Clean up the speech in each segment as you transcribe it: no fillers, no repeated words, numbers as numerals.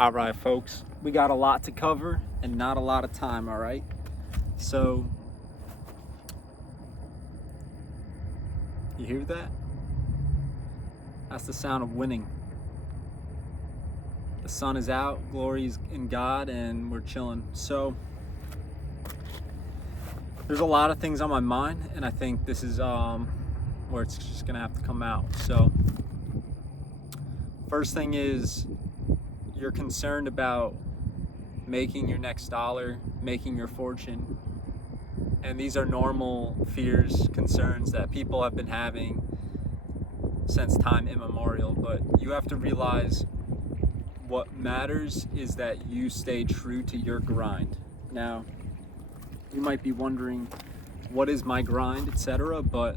All right, folks, we got a lot to cover and not a lot of time, all right? So, you hear that? That's the sound of winning. The sun is out, glory is in God, and we're chilling. So, there's a lot of things on my mind, and I think this is where it's just gonna have to come out. So, first thing is, you're concerned about making your next dollar, making your fortune. And these are normal fears, concerns that people have been having since time immemorial. But you have to realize what matters is that you stay true to your grind. Now, you might be wondering, what is my grind, etc. But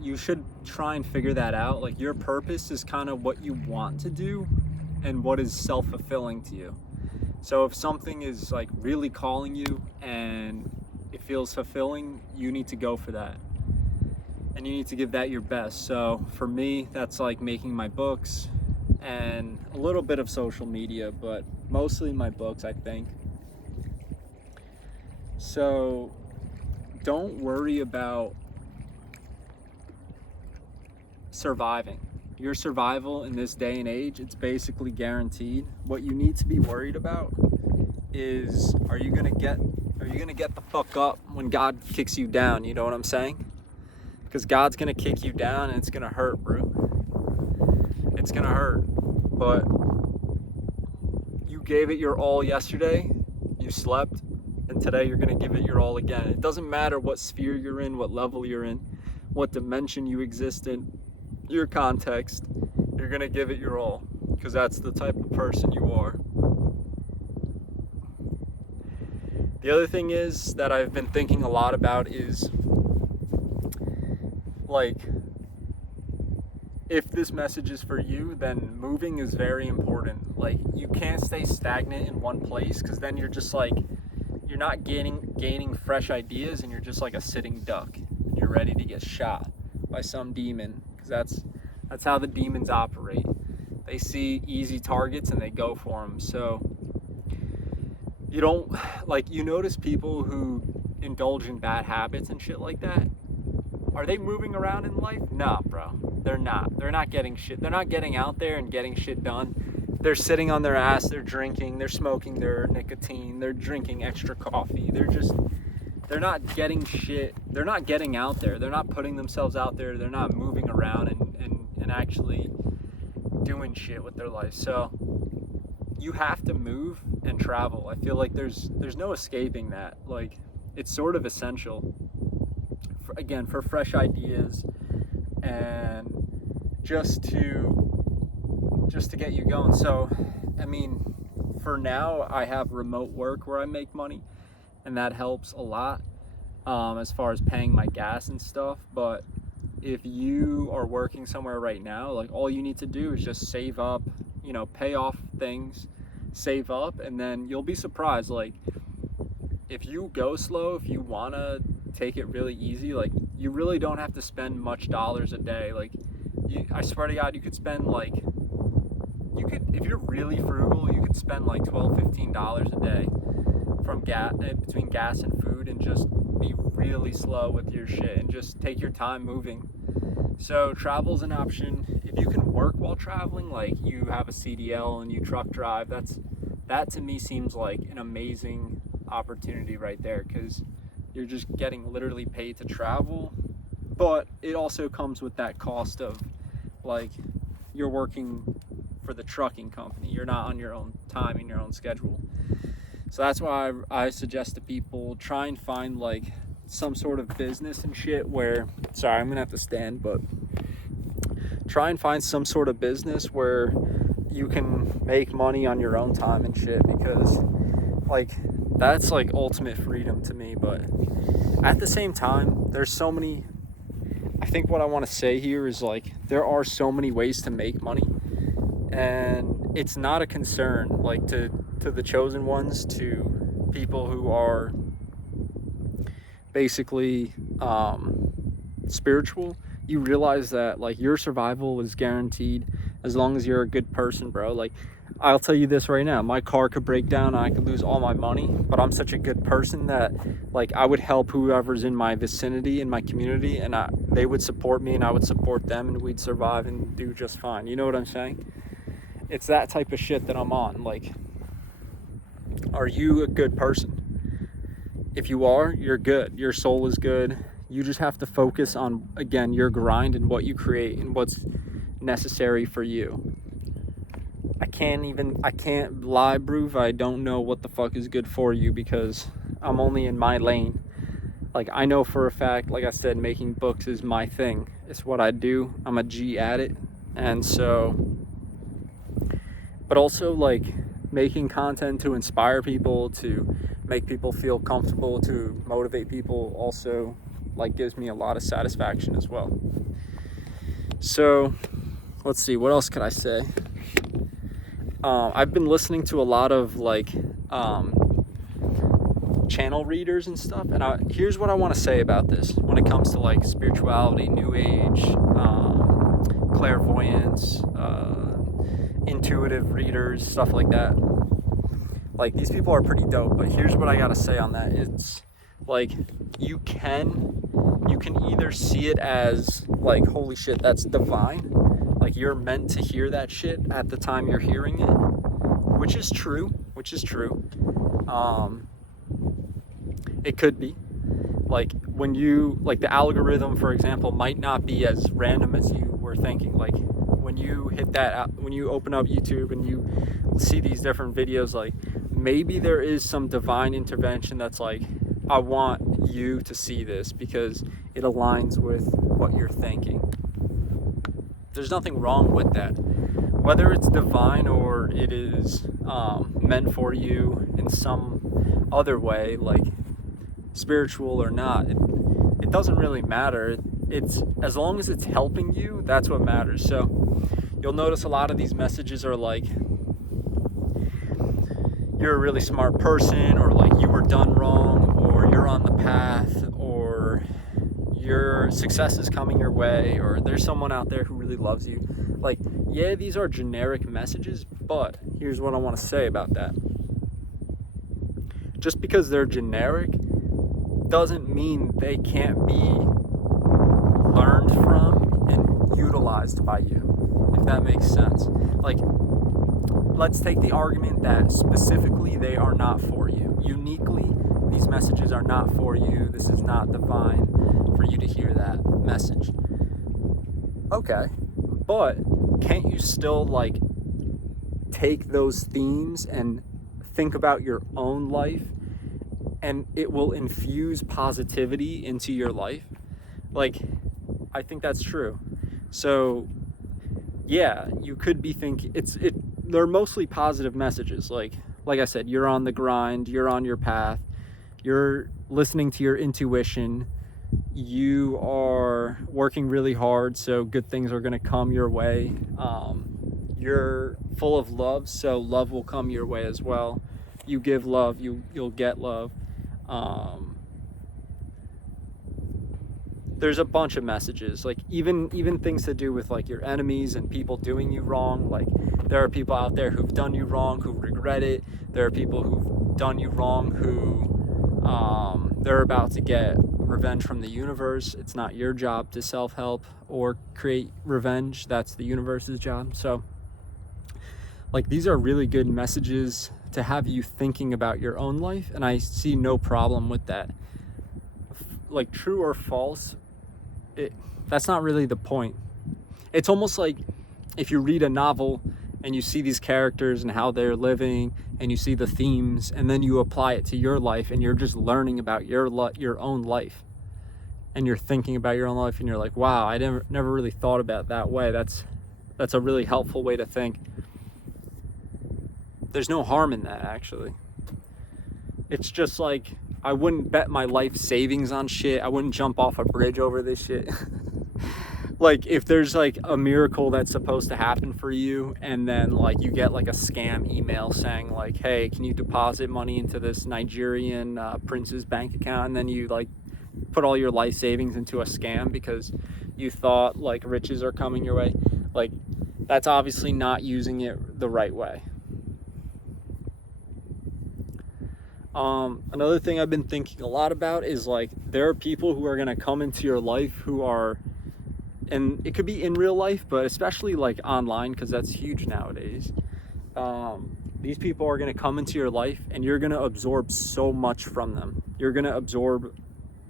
you should try and figure that out. Like, your purpose is kind of what you want to do and what is self-fulfilling to you. So if something is like really calling you and it feels fulfilling, you need to go for that. And you need to give that your best. So for me, that's like making my books and a little bit of social media, but mostly my books, I think. So don't worry about surviving. Your survival in this day and age, it's basically guaranteed. What you need to be worried about is, are you gonna get the fuck up when God kicks you down? You know what I'm saying? Because God's gonna kick you down and it's gonna hurt, bro. It's gonna hurt. But you gave it your all yesterday, you slept, and today you're gonna give it your all again. It doesn't matter what sphere you're in, what level you're in, what dimension you exist in, your context, you're gonna give it your all, because that's the type of person you are. The other thing is that I've been thinking a lot about is, like, if this message is for you, then moving is very important. Like, you can't stay stagnant in one place, because then you're just like, you're not gaining fresh ideas, and you're just like a sitting duck. You're ready to get shot by some demon, because that's how the demons operate. They see easy targets and they go for them. So you don't, like, you notice people who indulge in bad habits and shit like that. Are they moving around in life? Nah, bro. They're not. They're not getting shit. They're not getting out there and getting shit done. They're sitting on their ass. They're drinking. They're smoking their nicotine. They're drinking extra coffee. They're not getting shit. They're not getting out there. They're not putting themselves out there. They're not moving around and actually doing shit with their life. So you have to move and travel. I feel like there's no escaping that. Like, it's sort of essential for fresh ideas and just to get you going. So I mean, for now I have remote work where I make money, and that helps a lot as far as paying my gas and stuff. But if you are working somewhere right now, like, all you need to do is just save up, pay off things, save up, and then you'll be surprised. Like, if you go slow, if you want to take it really easy, like, you really don't have to spend much dollars a day. Like, I swear to God, you could spend like, if you're really frugal, you could spend like $12-15 a day from between gas and food, and just be really slow with your shit and just take your time moving. So travel's an option. If you can work while traveling, like you have a CDL and you truck drive, that to me seems like an amazing opportunity right there, because you're just getting literally paid to travel. But it also comes with that cost of, like, you're working for the trucking company. You're not on your own time and your own schedule. So that's why I suggest to people, try and find like some sort of business and shit where, sorry, I'm gonna have to stand, but try and find some sort of business where you can make money on your own time and shit, because like, that's like ultimate freedom to me. But at the same time, there's so many, I think what I want to say here is, like, there are so many ways to make money, and it's not a concern, like, to the chosen ones, to people who are basically spiritual. You realize that, like, your survival is guaranteed, as long as you're a good person, bro. Like, I'll tell you this right now, my car could break down and I could lose all my money, but I'm such a good person that, like, I would help whoever's in my vicinity, in my community, and they would support me and I would support them, and we'd survive and do just fine. You know what I'm saying? It's that type of shit that I'm on. Like, are you a good person? If you are, you're good. Your soul is good. You just have to focus on, again, your grind and what you create and what's necessary for you. I can't lie, Broov. I don't know what the fuck is good for you because I'm only in my lane. Like, I know for a fact, like I said, making books is my thing. It's what I do. I'm a G at it. And so, but also, like, making content to inspire people, to make people feel comfortable, to motivate people also, like, gives me a lot of satisfaction as well. So, let's see, what else could I say? I've been listening to a lot of, like, channel readers and stuff, and here's what I want to say about this when it comes to, like, spirituality, new age, clairvoyance, intuitive readers, stuff like that. Like, these people are pretty dope, but here's what I gotta say on that. It's like, you can either see it as, like, holy shit, that's divine, like, you're meant to hear that shit at the time you're hearing it, which is true. It could be, like, when you, like, the algorithm, for example, might not be as random as you were thinking. Like, when you open up YouTube and you see these different videos, like, maybe there is some divine intervention that's like, I want you to see this because it aligns with what you're thinking. There's nothing wrong with that. Whether it's divine or it is meant for you in some other way, like spiritual or not, it doesn't really matter. It's as long as it's helping you, that's what matters. So you'll notice a lot of these messages are like, you're a really smart person, or like, you were done wrong, or you're on the path, or your success is coming your way, or there's someone out there who really loves you. Like, yeah, these are generic messages, but here's what I want to say about that. Just because they're generic doesn't mean they can't be learned from and utilized by you, if that makes sense. Like, let's take the argument that specifically they are not for you. Uniquely, these messages are not for you. This is not divine for you to hear that message. Okay, but can't you still, like, take those themes and think about your own life, and it will infuse positivity into your life? Like, I think that's true. So yeah, you could be thinking they're mostly positive messages. Like I said, you're on the grind, you're on your path, you're listening to your intuition, you are working really hard, so good things are going to come your way. You're full of love, so love will come your way as well. You give love, you'll get love. There's a bunch of messages, like even things to do with, like, your enemies and people doing you wrong. Like, there are people out there who've done you wrong, who regret it. There are people who've done you wrong who they're about to get revenge from the universe. It's not your job to self-help or create revenge. That's the universe's job. So, like, these are really good messages to have you thinking about your own life, and I see no problem with that. Like, true or false, that's not really the point. It's almost like if you read a novel and you see these characters and how they're living, and you see the themes, and then you apply it to your life, and you're just learning about your own life, and you're thinking about your own life, and you're like, wow, I never really thought about it that way. That's a really helpful way to think. There's no harm in that, actually. It's just like, I wouldn't bet my life savings on shit. I wouldn't jump off a bridge over this shit. Like, if there's, like, a miracle that's supposed to happen for you, and then, like, you get, like, a scam email saying, like, hey, can you deposit money into this Nigerian prince's bank account, and then you, like, put all your life savings into a scam because you thought, like, riches are coming your way. Like, That's obviously not using it the right way. Another thing I've been thinking a lot about is like, there are people who are going to come into your life who are, and it could be in real life, but especially like online, because that's huge nowadays. These people are going to come into your life and you're going to absorb so much from them. You're going to absorb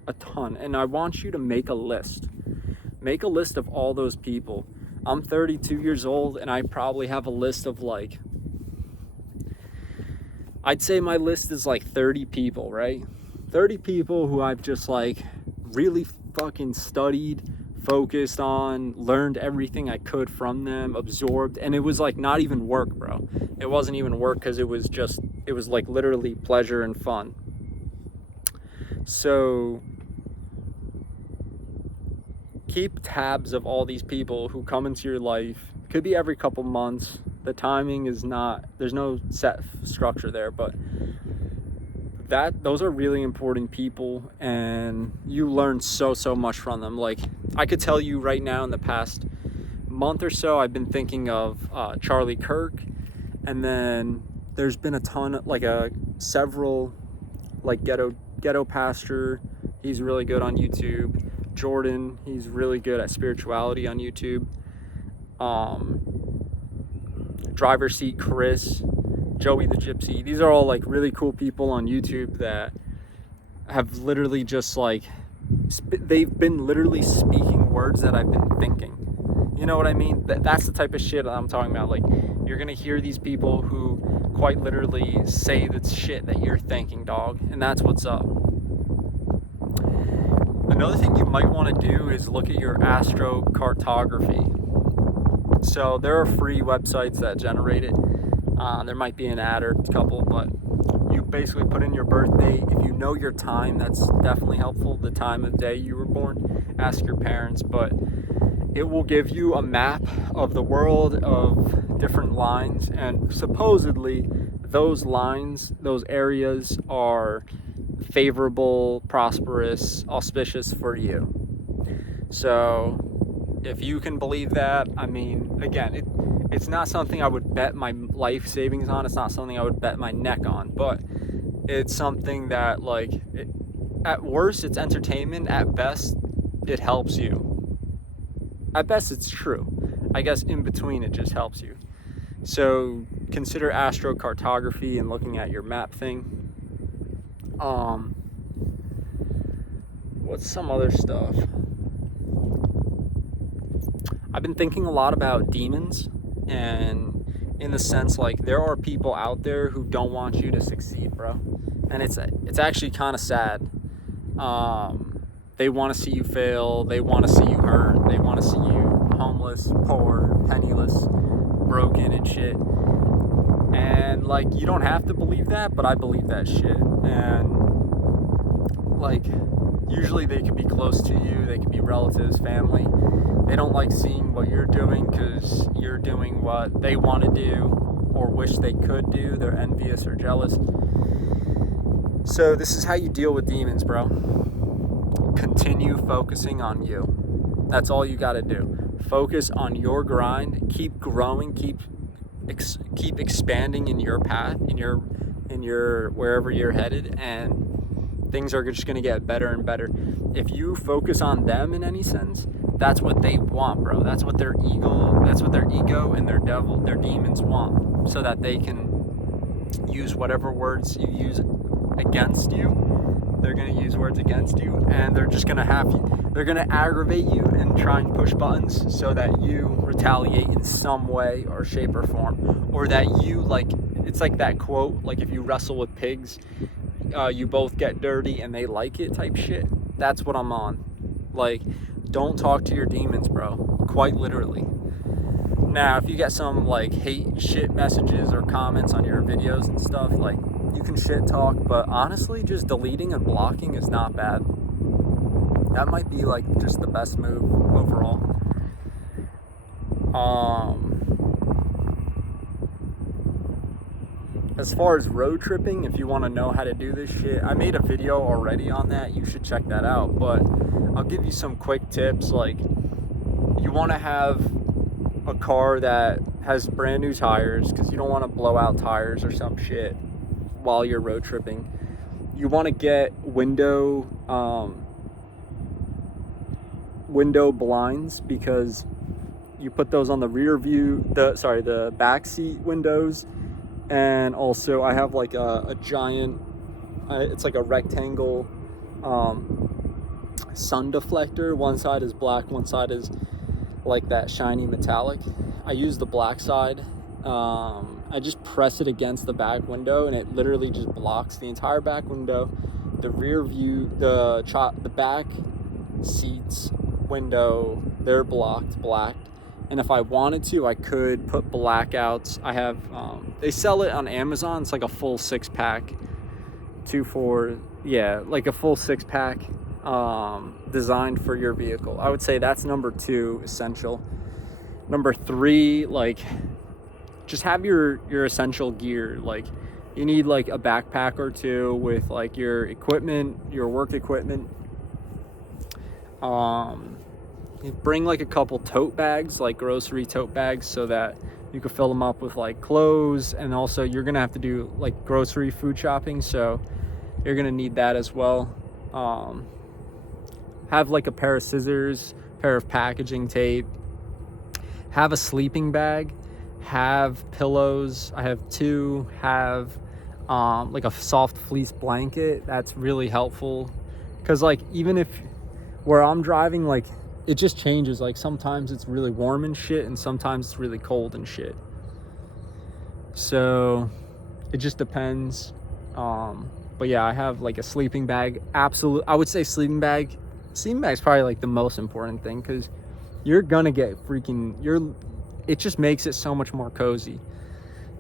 a ton. And I want you to make a list. Make a list of all those people. I'm 32 years old and I probably have a list of like, I'd say my list is like 30 people, right? 30 people who I've just like really fucking studied, focused on, learned everything I could from them, absorbed. And it was like not even work, bro. It wasn't even work, because it was like literally pleasure and fun. So keep tabs of all these people who come into your life. It could be every couple months. The timing is not, there's no set structure there, but those are really important people, and you learn so much from them. Like, I could tell you right now, in the past month or so, I've been thinking of Charlie Kirk, and then there's been a ton, like several, like Ghetto Pastor, he's really good on YouTube. Jordan, he's really good at spirituality on YouTube. Driver Seat Chris, Joey the Gypsy. These are all like really cool people on YouTube that have literally just like, they've been literally speaking words that I've been thinking. You know what I mean? That's the type of shit I'm talking about. Like, you're gonna hear these people who quite literally say the shit that you're thinking, dog. And that's what's up. Another thing you might want to do is look at your astrocartography. So there are free websites that generate it. There might be an ad or a couple, but you basically put in your birth date. If you know your time, that's definitely helpful. The time of day you were born, ask your parents, but it will give you a map of the world of different lines, and supposedly those lines, those areas are favorable, prosperous, auspicious for you. So if you can believe that, I mean, again, it's not something I would bet my life savings on. It's not something I would bet my neck on, but it's something that, like, at worst, it's entertainment. At best, it helps you. At best, it's true. I guess in between, it just helps you. So consider astrocartography and looking at your map thing. What's some other stuff? I've been thinking a lot about demons, and in the sense, like, there are people out there who don't want you to succeed, bro. And it's actually kind of sad. They want to see you fail. They want to see you hurt. They want to see you homeless, poor, penniless, broken and shit. And, like, you don't have to believe that, but I believe that shit. And, like, usually they can be close to you. They can be relatives, family. They don't like seeing what you're doing because you're doing what they want to do or wish they could do. They're envious or jealous. So this is how you deal with demons, bro. Continue focusing on you. That's all you got to do. Focus on your grind. Keep growing. Keep expanding in your path, in your wherever you're headed, and things are just going to get better and better. If you focus on them in any sense, that's what they want, bro. That's what their ego and their demons want, so that they can use whatever words you use against you. They're going to use words against you, and they're just going to they're going to aggravate you and try and push buttons so that you retaliate in some way or shape or form, or that you, like, it's like that quote, like, if you wrestle with pigs, you both get dirty and they like it type shit. That's what I'm on. Like, don't talk to your demons, bro. Quite literally. Now, if you get some, like, hate shit messages or comments on your videos and stuff, like, you can shit talk, but honestly, just deleting and blocking is not bad. That might be, like, just the best move overall. As far as road tripping, if you want to know how to do this shit, I made a video already on that. You should check that out. But I'll give you some quick tips. Like, you want to have a car that has brand new tires, because you don't want to blow out tires or some shit while you're road tripping. You want to get window blinds, because you put those on the rear view, the back seat windows. And also I have like a giant, it's like a rectangle sun deflector. One side is black, one side is like that shiny metallic. I use the black side. I just press it against the back window, and it literally just blocks the entire back window, the rear view, the back seats window, they're blacked. And if I wanted to, I could put blackouts. I have they sell it on Amazon. It's like a full 6-pack, like a full 6-pack designed for your vehicle. I would say that's number 2 essential. Number 3, like, just have your essential gear. Like, you need like a backpack or 2 with like your equipment, your work equipment. You bring like a couple tote bags, like grocery tote bags, so that you can fill them up with like clothes. And also you're gonna have to do like grocery food shopping, so you're gonna need that as well. Have like a pair of scissors, pair of packaging tape, have a sleeping bag, have pillows. I have 2. Have like a soft fleece blanket. That's really helpful, because like even if where I'm driving, like, it just changes. Like, sometimes it's really warm and shit, and sometimes it's really cold and shit. So it just depends. But yeah, I have like a sleeping bag. I would say sleeping bag is probably like the most important thing, because you're gonna get it just makes it so much more cozy.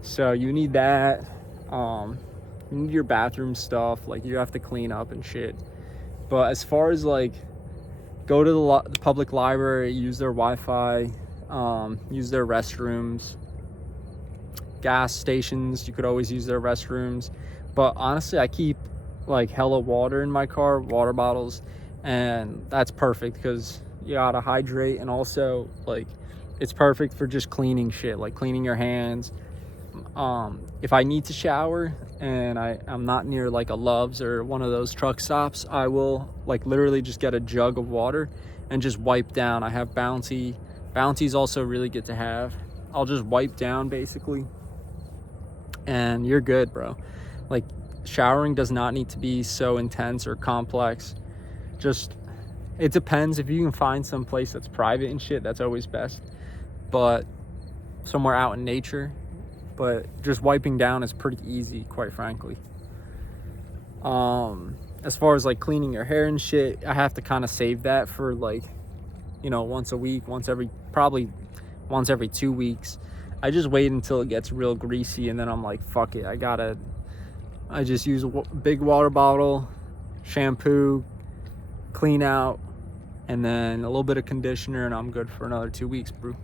So you need that. You need your bathroom stuff, like you have to clean up and shit. But as far as like, go to the public library, use their Wi-Fi, use their restrooms. Gas stations, you could always use their restrooms. But honestly, I keep like hella water in my car, water bottles, and that's perfect, because you gotta hydrate. And also, like, it's perfect for just cleaning shit, like cleaning your hands. If I need to shower and I'm not near like a Love's or one of those truck stops, I will like literally just get a jug of water and just wipe down. I have Bounty. Bounty's also really good to have. I'll just wipe down basically, and you're good, bro. Like, showering does not need to be so intense or complex. Just, it depends. If you can find some place that's private and shit, that's always best. But somewhere out in nature. But just wiping down is pretty easy, quite frankly. As far as like cleaning your hair and shit, I have to kind of save that for like, once a week, probably once every 2 weeks. I just wait until it gets real greasy, and then I'm like, fuck it, I just use a big water bottle, shampoo, clean out, and then a little bit of conditioner, and I'm good for another 2 weeks, bro.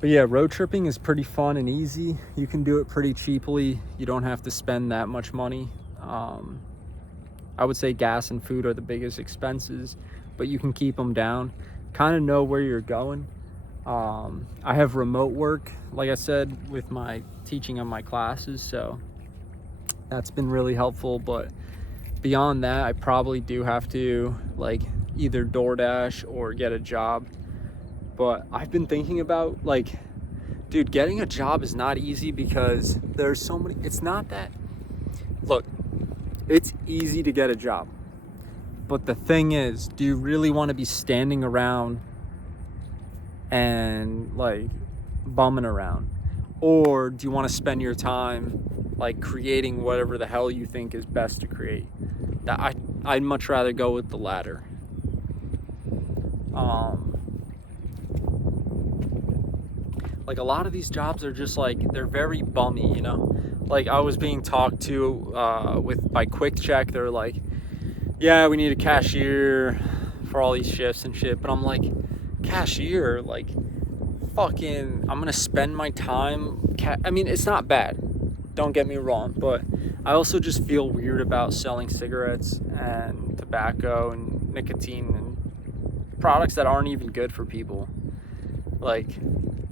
But yeah, road tripping is pretty fun and easy. You can do it pretty cheaply. You don't have to spend that much money. I would say gas and food are the biggest expenses, but you can keep them down. Kind of know where you're going. I have remote work, like I said, with my teaching on my classes, so that's been really helpful. But beyond that, I probably do have to like either DoorDash or get a job. But I've been thinking about, like, dude, getting a job is not easy, because there's so many. It's not that, look, it's easy to get a job, but the thing is, do you really want to be standing around and like bumming around, or do you want to spend your time like creating whatever the hell you think is best to create? That I'd much rather go with the latter. Like, a lot of these jobs are just like, they're very bummy, Like, I was being talked to by Quick Check. They're like, yeah, we need a cashier for all these shifts and shit. But I'm like, cashier? Like, fucking, I'm gonna spend my time. I mean, it's not bad, don't get me wrong, but I also just feel weird about selling cigarettes and tobacco and nicotine and products that aren't even good for people. Like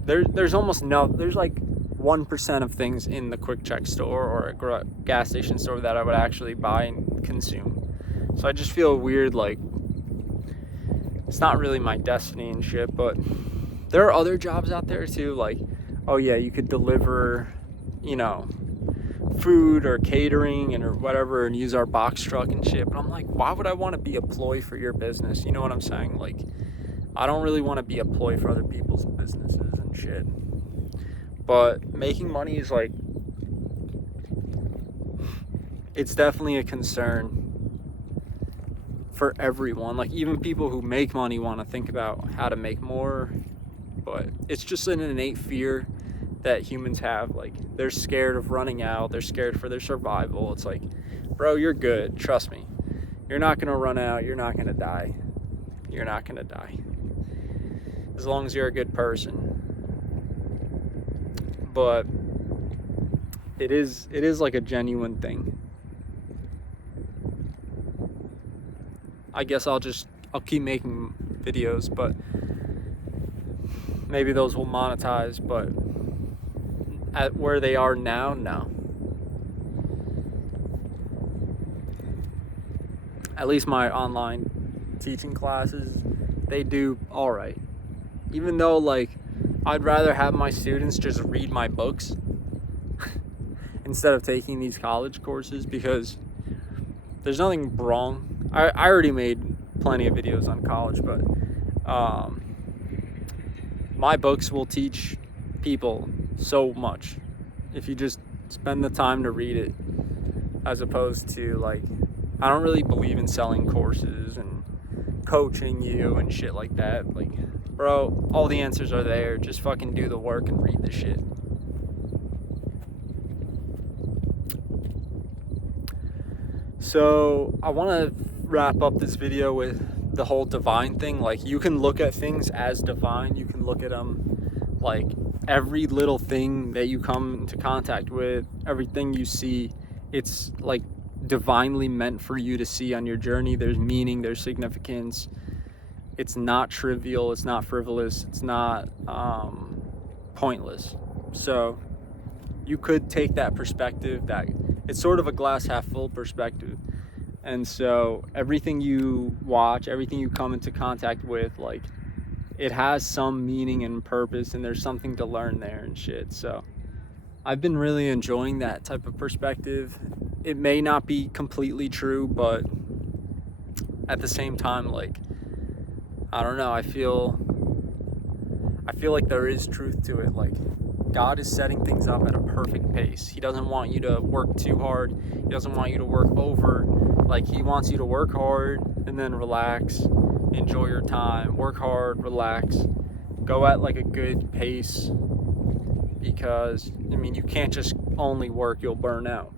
there's almost there's like 1% of things in the Quick Check store or a gas station store that I would actually buy and consume. So I just feel weird, like it's not really my destiny and shit. But there are other jobs out there too, like, oh yeah, you could deliver, you know, food or catering and or whatever and use our box truck and shit. But I'm like, why would I want to be a ploy for your business? You know what I'm saying? Like, I don't really want to be a ploy for other people's businesses and shit. But making money is like, it's definitely a concern for everyone. Like, even people who make money want to think about how to make more. But it's just an innate fear that humans have. Like, they're scared of running out, they're scared for their survival. It's like, bro, you're good, trust me, you're not gonna run out, you're not gonna die, as long as you're a good person. But it is like a genuine thing. I guess I'll keep making videos, but maybe those will monetize. But at where they are now, no. At least my online teaching classes, they do all right. Even though, like, I'd rather have my students just read my books instead of taking these college courses, because there's nothing wrong. I already made plenty of videos on college, but my books will teach people so much if you just spend the time to read it, as opposed to, like, I don't really believe in selling courses and coaching you and shit like that. Like, bro, all the answers are there. Just fucking do the work and read the shit. So I want to wrap up this video with the whole divine thing. Like, you can look at things as divine. You can look at them like every little thing that you come into contact with, everything you see, it's like divinely meant for you to see on your journey. There's meaning, there's significance. It's not trivial, it's not frivolous, it's not pointless. So you could take that perspective, that it's sort of a glass half full perspective. And so everything you watch, everything you come into contact with, like, it has some meaning and purpose, and there's something to learn there and shit. So I've been really enjoying that type of perspective. It may not be completely true, but at the same time, like, I don't know, I feel like there is truth to it. Like, God is setting things up at a perfect pace. He doesn't want you to work too hard. He doesn't want you to work over. Like, he wants you to work hard and then relax, enjoy your time, work hard, relax, go at like a good pace, because, I mean, you can't just only work, you'll burn out.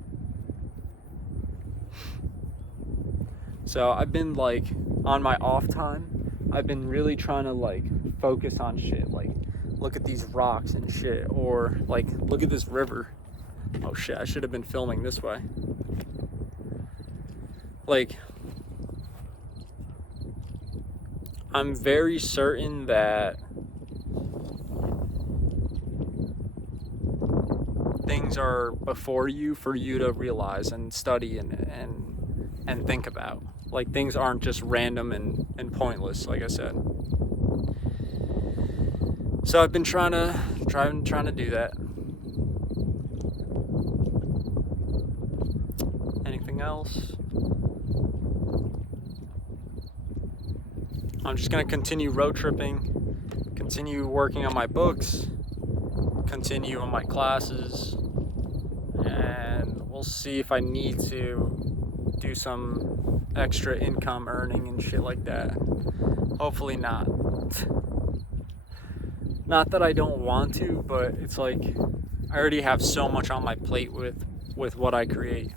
So I've been, like, on my off time, I've been really trying to, like, focus on shit, like, look at these rocks and shit, or, like, look at this river. Oh shit, I should have been filming this way. Like, I'm very certain that things are before you for you to realize and study and think about. Like, things aren't just random and pointless, like I said. So I've been trying to do that. Anything else? I'm just gonna continue road tripping, continue working on my books, continue on my classes, and we'll see if I need to do some extra income earning and shit like that. Hopefully not. Not that I don't want to, but it's like I already have so much on my plate with what I create.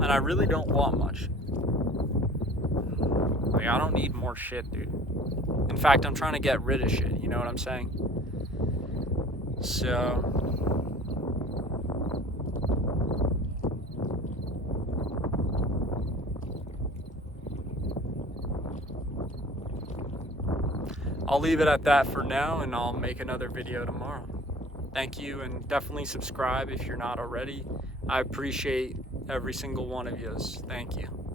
And I really don't want much. Like, I don't need more shit, dude. In fact, I'm trying to get rid of shit, you know what I'm saying? So I'll leave it at that for now, and I'll make another video tomorrow. Thank you, and definitely subscribe if you're not already. I appreciate every single one of yous. Thank you.